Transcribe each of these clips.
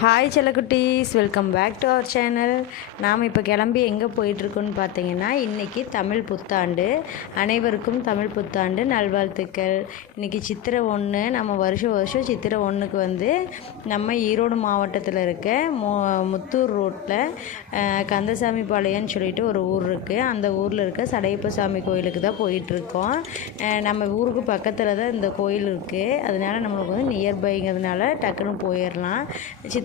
Hi செல்லக்குட்டீஸ், welcome back to our channel. நாம் இப்போ கிளம்பி எங்கே போயிட்டுருக்கோன்னு பார்த்தீங்கன்னா, இன்றைக்கி தமிழ் புத்தாண்டு. அனைவருக்கும் தமிழ் புத்தாண்டு நல்வாழ்த்துக்கள். இன்றைக்கி சித்திரை 1. நம்ம வருஷம் சித்திரை 1க்கு வந்து நம்ம ஈரோடு மாவட்டத்தில் இருக்க முத்தூர் ரோட்டில் கந்தசாமி பாளையம்னு சொல்லிட்டு ஒரு ஊர் இருக்குது. அந்த ஊரில் இருக்க சடையப்ப சாமி கோயிலுக்கு தான் போயிட்டுருக்கோம். நம்ம ஊருக்கு பக்கத்தில் தான் இந்த கோயில் இருக்குது. அதனால் நம்மளுக்கு வந்து நியர்பைங்கிறதுனால டக்குன்னு போயிடலாம்.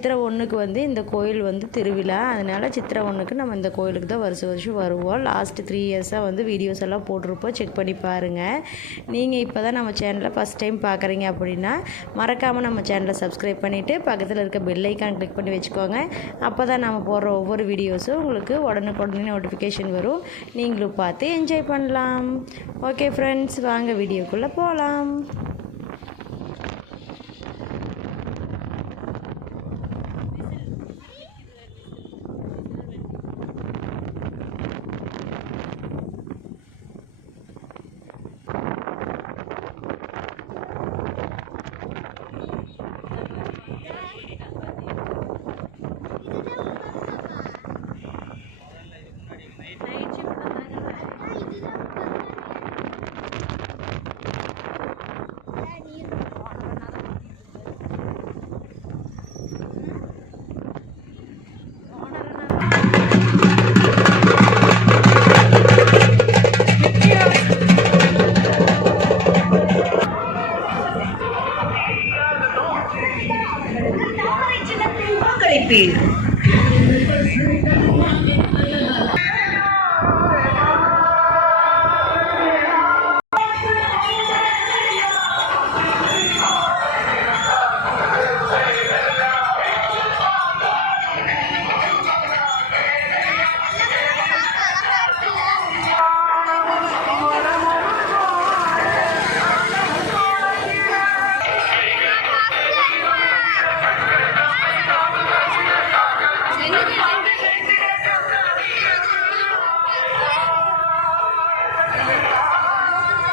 சித்திரை 1க்கு வந்து இந்த கோயில் வந்து திருவிழா. அதனால் சித்திரை 1க்கு நம்ம இந்த கோயிலுக்கு தான் வருஷம் வருவோம். லாஸ்ட் 3 இயர்ஸாக வந்து வீடியோஸ் எல்லாம் போட்டிருப்போம், செக் பண்ணி பாருங்கள். நீங்கள் இப்போ தான் நம்ம சேனலை ஃபஸ்ட் டைம் பார்க்குறீங்க அப்படின்னா மறக்காமல் நம்ம சேனலை சப்ஸ்கிரைப் பண்ணிவிட்டு பக்கத்தில் இருக்க பெல் ஐக்கான் கிளிக் பண்ணி வச்சுக்கோங்க. அப்போ தான் நம்ம போடுற ஒவ்வொரு வீடியோஸும் உங்களுக்கு உடனுக்குடனே நோட்டிஃபிகேஷன் வரும். நீங்களும் பார்த்து என்ஜாய் பண்ணலாம். ஓகே ஃப்ரெண்ட்ஸ், வாங்க வீடியோக்குள்ளே போகலாம்.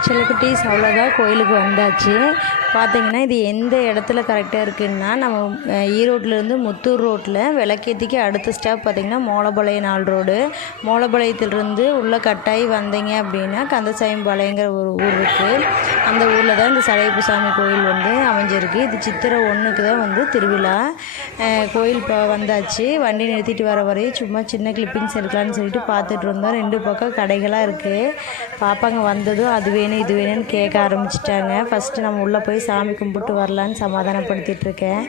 செல்லக்குட்டீஸ், அவ்வளோதான், கோயிலுக்கு வந்தாச்சு. பார்த்திங்கன்னா இது எந்த இடத்துல கரெக்டாக இருக்குதுன்னா, நம்ம ஈரோட்டிலேருந்து முத்தூர் ரோட்டில் விளக்கேத்திக்கு அடுத்த ஸ்டாப் பார்த்திங்கன்னா மோலபாளையம் 4 ரோடு. மோலபாளையத்திலிருந்து உள்ளே கட்டாயி வந்தீங்க அப்படின்னா கந்தசாமி பாளையங்கிற ஒரு ஊர் இருக்குது. அந்த ஊரில் தான் இந்த சடையப்ப சாமி கோயில் வந்து அமைஞ்சிருக்கு. இது சித்திரை 1க்கு தான் வந்து திருவிழா. கோயில் வந்தாச்சு. வண்டி நிறுத்திட்டு வர வரையும் சும்மா சின்ன கிளிப்பிங்ஸ் எடுக்கலான்னு சொல்லிட்டு பார்த்துட்டு இருந்தோம். 2 பக்கம் கடைகளாக இருக்குது. பாப்பாங்க வந்ததும் அது வேணும் இது வேணும்னு கேட்க ஆரம்பிச்சிட்டாங்க. ஃபஸ்ட்டு நம்ம உள்ளே போய் சாமி கும்பிட்டு வரலான்னு சமாதானப்படுத்திகிட்ருக்கேன்.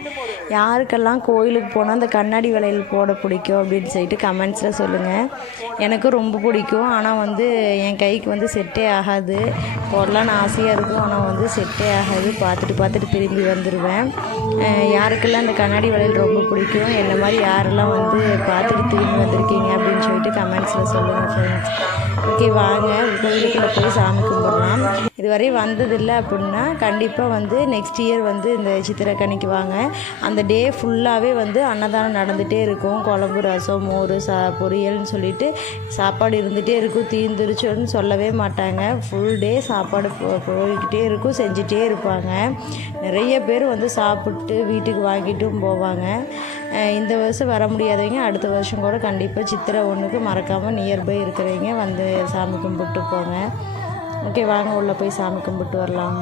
யாருக்கெல்லாம் கோயிலுக்கு போனால் அந்த கண்ணாடி வளையல் போட பிடிக்கும் அப்படின்னு சொல்லிட்டு கமெண்ட்ஸில் சொல்லுங்கள். எனக்கும் ரொம்ப பிடிக்கும். ஆனால் வந்து என் கைக்கு வந்து செட்டே ஆகாது. போடலான்னு ஆசையாக இருக்கும், ஆனால் வந்து செட்டே ஆகாது. பார்த்துட்டு திரும்பி வந்துடுவேன். யாருக்கெல்லாம் இந்த கண்ணாடி வளையல் ரொம்ப பிடிக்கும், என்ன மாதிரி யாரெல்லாம் வந்து பார்த்துட்டு திரும்பி வந்திருக்கீங்க அப்படின்னு சொல்லிட்டு கமெண்ட்ஸில் சொல்லுங்கள் ஃப்ரெண்ட்ஸ். ஓகே, வாங்க கோயிலுக்குள்ளே போய் சாமி கும்பிடலாம். இதுவரை வந்ததில்லை அப்படின்னா கண்டிப்பாக வந்து நெக்ஸ்ட் இயர் வந்து இந்த சித்திரை கனிக்கு வாங்க. அந்த டே ஃபுல்லாகவே வந்து அன்னதானம் நடந்துகிட்டே இருக்கும். குழம்பு, ரசம், மோர், பொரியல்னு சொல்லிட்டு சாப்பாடு இருந்துகிட்டே இருக்கும். தீர்ந்துருச்சோன்னு சொல்லவே மாட்டாங்க. ஃபுல் டே சாப்பாடு போய்கிட்டே இருக்கும், செஞ்சிட்டே இருப்பாங்க. நிறைய பேர் வந்து சாப்பிட்டு வீட்டுக்கு வாங்கிட்டும் போவாங்க. இந்த வருஷம் வர முடியாதவங்க அடுத்த வருஷம் கூட கண்டிப்பாக சித்திரை 1க்கு மறக்காமல் நியர்பை இருக்கிறவங்க வந்து சாமி கும்பிட்டு போங்க. ஓகே, வாங்க உள்ளே போய் சாமி கும்பிட்டு வரலாம்.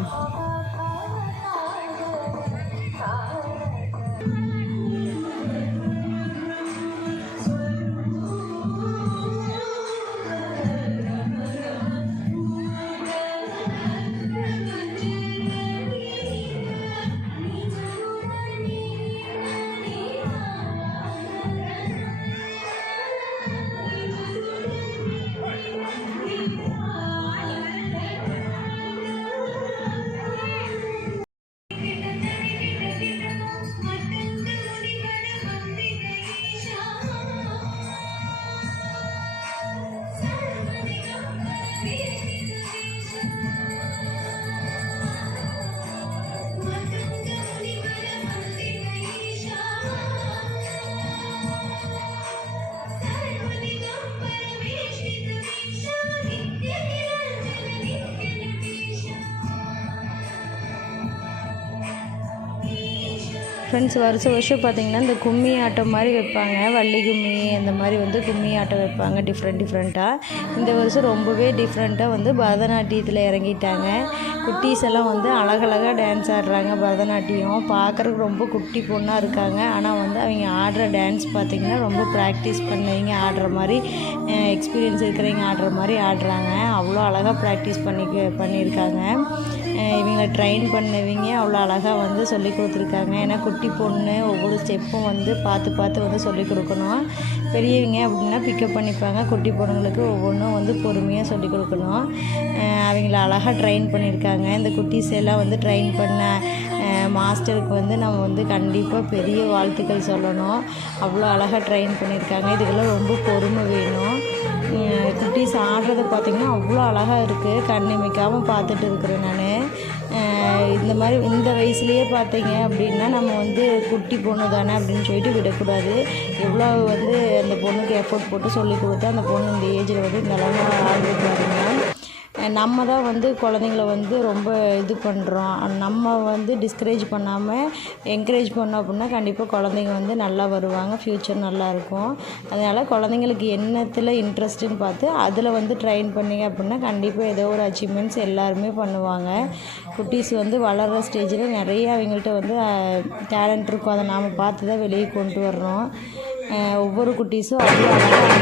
ஃப்ரெண்ட்ஸ் வருஷம் பார்த்திங்கன்னா இந்த கும்மி ஆட்டம் மாதிரி வைப்பாங்க, வள்ளி கும்மி அந்த மாதிரி வந்து கும்மி ஆட்டம் வைப்பாங்க டிஃப்ரெண்ட்டாக. இந்த வருஷம் ரொம்பவே டிஃப்ரெண்ட்டாக வந்து பரதநாட்டியத்தில் இறங்கிட்டாங்க. குட்டீஸ் எல்லாம் வந்து அழகழகாக டான்ஸ் ஆடுறாங்க. பரதநாட்டியம் பார்க்குறதுக்கு ரொம்ப குட்டி பொண்ணாக இருக்காங்க. ஆனால் வந்து அவங்க ஆடுற டான்ஸ் பார்த்திங்கன்னா ரொம்ப ப்ராக்டிஸ் பண்ணவங்க ஆடுற மாதிரி, எக்ஸ்பீரியன்ஸ் இருக்கிறவங்க ஆடுற மாதிரி ஆடுறாங்க. அவ்வளோ அழகாக ப்ராக்டிஸ் பண்ணியிருக்காங்க. இவங்களை ட்ரெயின் பண்ணவங்க அவ்வளோ அழகாக வந்து சொல்லி கொடுத்துருக்காங்க. ஏன்னா குட்டி பொண்ணு ஒவ்வொரு ஸ்டெப்பும் வந்து பார்த்து வந்து சொல்லி கொடுக்கணும். பெரியவங்க அப்படின்னா பிக்கப் பண்ணிப்பாங்க. குட்டி பொண்ணுங்களுக்கு ஒவ்வொன்றும் வந்து பொறுமையாக சொல்லி கொடுக்கணும். அவங்கள அழகாக ட்ரெயின் பண்ணியிருக்காங்க. இந்த குட்டீஸ் எல்லாம் வந்து ட்ரெயின் பண்ண மாஸ்டருக்கு வந்து நம்ம வந்து கண்டிப்பாக பெரிய வாழ்த்துக்கள் சொல்லணும். அவ்வளோ அழகாக ட்ரெயின் பண்ணியிருக்காங்க. இதுக்கெல்லாம் ரொம்ப பொறுமை வேணும். குட்டீஸ் ஆடுறத பார்த்திங்கன்னா அவ்வளோ அழகாக இருக்குது. கண்ணிமைக்காமல் பார்த்துட்டு இருக்கிறேன் நான். இந்த மாதிரி இந்த வயசுலேயே பார்த்தீங்க அப்படின்னா நம்ம வந்து குட்டி பொண்ணு தானே அப்படின்னு சொல்லிட்டு விடக்கூடாது. எவ்வளோ வந்து அந்த பொண்ணுக்கு எஃபோர்ட் போட்டு சொல்லி கொடுத்தா அந்த பொண்ணு இந்த ஏஜில் வந்து இந்த அளவு ஆடுறது பாருங்க. நம்ம தான் வந்து குழந்தைங்கள வந்து ரொம்ப இது பண்ணுறோம். நம்ம வந்து டிஸ்கரேஜ் பண்ணாமல் என்கரேஜ் பண்ணோம் அப்படின்னா கண்டிப்பாக குழந்தைங்க வந்து நல்லா வருவாங்க, ஃப்யூச்சர் நல்லாயிருக்கும். அதனால் குழந்தைங்களுக்கு என்னத்தில் இன்ட்ரெஸ்ட்டுன்னு பார்த்து அதில் வந்து ட்ரெயின் பண்ணிங்க அப்படின்னா கண்டிப்பாக ஏதோ ஒரு அச்சீவ்மெண்ட்ஸ் எல்லாருமே பண்ணுவாங்க. குட்டீஸ் வந்து வளர்கிற ஸ்டேஜில் நிறைய அவங்கள்ட்ட வந்து டேலண்ட் இருக்கும். அதை நாம் பார்த்து தான் வெளியே கொண்டு வரணும். ஒவ்வொரு குட்டீஸும் அவ்வளோ அழகாக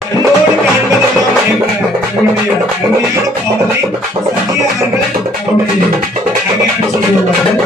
எல்லோரும் காண்பதெல்லாம் என்ற என்னுடைய அருமையான பாடலை சத்யா அவர்கள் அவருடைய அங்கீகாரம் செய்துள்ளார்கள்.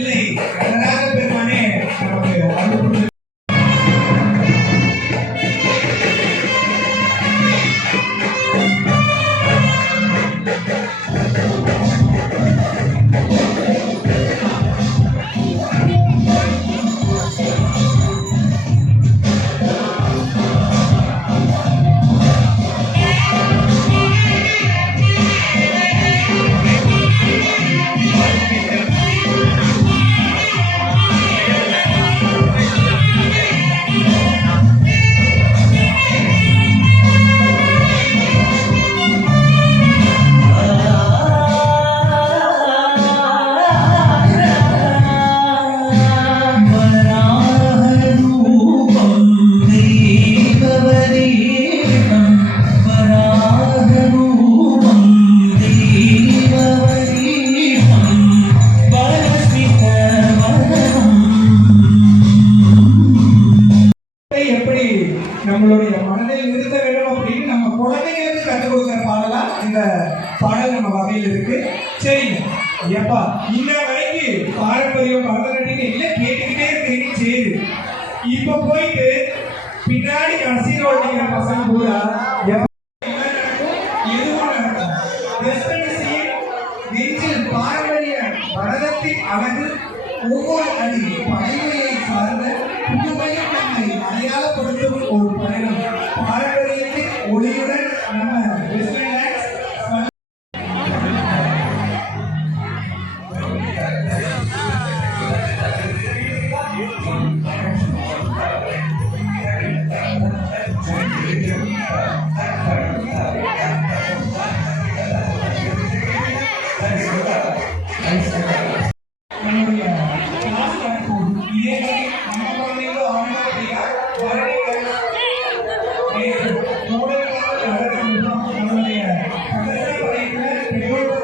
பிள்ளை நடராஜ பெருமானே நமக்கு அருள் புரிந்து எப்படி நம்மளுடைய மனதை நிறுத்த வேண்டும் அப்படின்னு நம்ம குழந்தைங்களுக்கு கற்றுக் கொடுக்கிற பாடலா இந்த பாடல் நம்ம வகையில் இருக்கு. சரிங்க எப்பா இன்ன வரைக்கும் பாரம்பரியம் பரதநாட்டியம் எல்லாம் கேட்டுக்கிட்டே இருக்கீங்க. சரி இப்ப போயிட்டு பின்னாடி கடைசி ரோட்டிங்கிற பசங்க கூட எதுவும் நடக்கும். நெஞ்சில் பாரம்பரிய பரதத்தின் அழகு ஒவ்வொரு அடி படைமுறையை சார்ந்த புதுமையும் நம்மை அடையாளப்படுத்தும் ஒரு பயணம். பாரம்பரியத்தின் ஒளியுடன் நம்ம வெஸ்டர்ன் டான்ஸ் நம்முடைய கிளாஸ் நடக்கும். இதே மாதிரி நம்ம குழந்தைங்களும் ஆனோம் அப்படின்னா மூளைக்காக நடக்கும். நம்முடைய கடைசி வரையில் பெற்றோர்கள்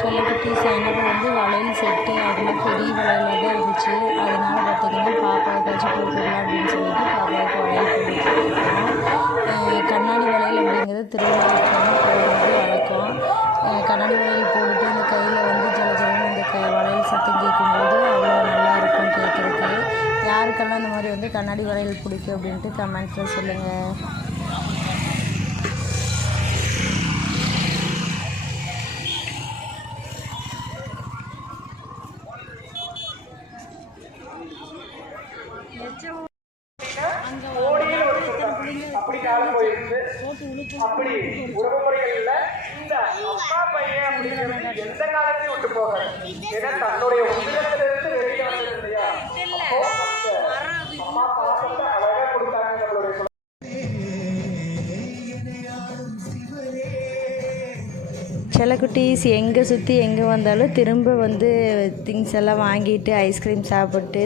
செல்லக்குட்டி சேனல் வந்து வளையல் செட்டு அதில் பெரிய வளையலாக தான் இருந்துச்சு. அதனால் பார்த்திங்கன்னா பாப்பாவுக்காச்சும் போட்டுக்கலாம் அப்படின்னு சொல்லிட்டு பாப்பாவுக்கு வளையல் போட்டுருக்கோம். கண்ணாடி வளையல் அப்படிங்கிறது திருவிழாவுக்கு போடுறது வழக்கம். கண்ணாடி வளையல் போட்டுட்டு இந்த கையில் வந்து ஜலஜலன்னு இந்த வளையல் சத்தம் கேட்கும்போது அவ்வளோ நல்லாயிருக்கும் கேட்குறதுக்கு. யாருக்கெல்லாம் இந்த மாதிரி வந்து கண்ணாடி வளையல் பிடிக்கும் அப்படின்ட்டு கமெண்ட்ஸில் சொல்லுங்கள். அப்படி காலம் போயிருக்கு. அப்படி உறவுமுறைகள்ல இந்த அப்பா பையன் அப்படிங்கிறது எந்த காலத்தையும் விட்டு போகாது. ஏன்னா தன்னுடைய உலகத்திலிருந்து வெளியே வந்தது இல்லையா, அம்மா பாசத்தை அழகா கொடுத்தாங்க நம்மளுடைய செல்லக்குட்டீஸ் எங்கே சுற்றி எங்கே வந்தாலும் திரும்ப வந்து திங்ஸ் எல்லாம் வாங்கிட்டு ஐஸ்கிரீம் சாப்பிட்டு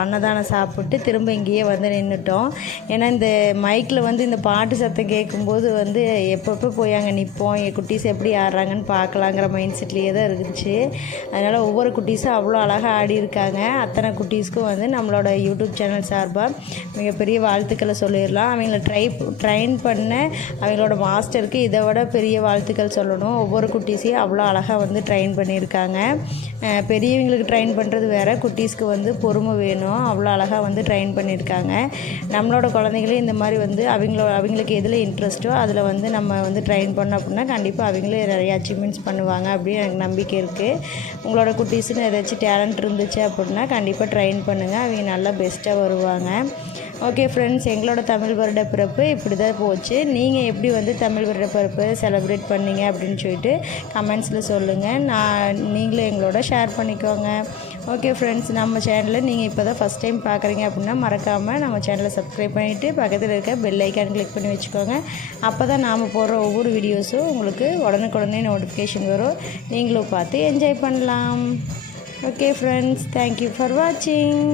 அன்னதானம் சாப்பிட்டு திரும்ப இங்கேயே வந்து நின்றுட்டோம். ஏன்னா இந்த மைக்கில் வந்து இந்த பாட்டு சத்தம் கேட்கும்போது வந்து எப்பப்போ போய் அங்கே நிற்போம், என் குட்டீஸ் எப்படி ஆடுறாங்கன்னு பார்க்கலாங்கிற மைண்ட் செட்லேயே தான் இருந்துச்சு. அதனால் ஒவ்வொரு குட்டீஸும் அவ்வளோ அழகாக ஆடி இருக்காங்க. அத்தனை குட்டீஸ்க்கும் வந்து நம்மளோட யூடியூப் சேனல் சார்பாக மிகப்பெரிய வாழ்த்துக்களை சொல்லிடலாம். அவங்கள ட்ரைன் பண்ண அவங்களோட மாஸ்டருக்கு இதை விட பெரிய வாழ்த்துக்கள் சொல்லணும். ஒவ்வொரு குட்டீஸையும் அவ்வளோ அழகாக வந்து ட்ரெயின் பண்ணியிருக்காங்க. பெரியவங்களுக்கு ட்ரெயின் பண்ணுறது வேறு, குட்டீஸ்க்கு வந்து பொறுமை வேணும். அவ்வளோ அழகாக வந்து ட்ரெயின் பண்ணியிருக்காங்க. நம்மளோட குழந்தைங்களே இந்த மாதிரி வந்து அவங்களுக்கு எதில் இன்ட்ரெஸ்ட்டோ அதில் வந்து நம்ம வந்து ட்ரெயின் பண்ணோம் அப்படின்னா கண்டிப்பாக அவங்களே நிறைய அச்சீவ்மெண்ட்ஸ் பண்ணுவாங்க அப்படின்னு எனக்கு நம்பிக்கை இருக்குது. உங்களோட குட்டீஸுன்னு ஏதாச்சும் டேலண்ட் இருந்துச்சு அப்படின்னா கண்டிப்பாக ட்ரெயின் பண்ணுங்கள், அவங்க நல்லா பெஸ்ட்டாக வருவாங்க. ஓகே ஃப்ரெண்ட்ஸ், எங்களோட தமிழ் வருட பிறப்பு இப்படி தான் போச்சு. நீங்கள் எப்படி வந்து தமிழ் வருட பிறப்பு செலிப்ரேட் பண்ணீங்க அப்படின்னு சொல்லிட்டு கமெண்ட்ஸில் சொல்லுங்கள். நீங்களும் எங்களோட ஷேர் பண்ணிக்கோங்க. ஓகே ஃப்ரெண்ட்ஸ், நம்ம சேனலில் நீங்கள் இப்போ தான் ஃபஸ்ட் டைம் பார்க்குறீங்க அப்படின்னா மறக்காமல் நம்ம சேனலை சப்ஸ்கிரைப் பண்ணிவிட்டு பக்கத்தில் இருக்க பெல் ஐக்கான் கிளிக் பண்ணி வச்சுக்கோங்க. அப்போ தான் நாம் போடுற ஒவ்வொரு வீடியோஸும் உங்களுக்கு உடனுக்குடனே நோட்டிஃபிகேஷன் வரும். நீங்களும் பார்த்து என்ஜாய் பண்ணலாம். ஓகே ஃப்ரெண்ட்ஸ், தேங்க்யூ ஃபார் வாட்சிங்.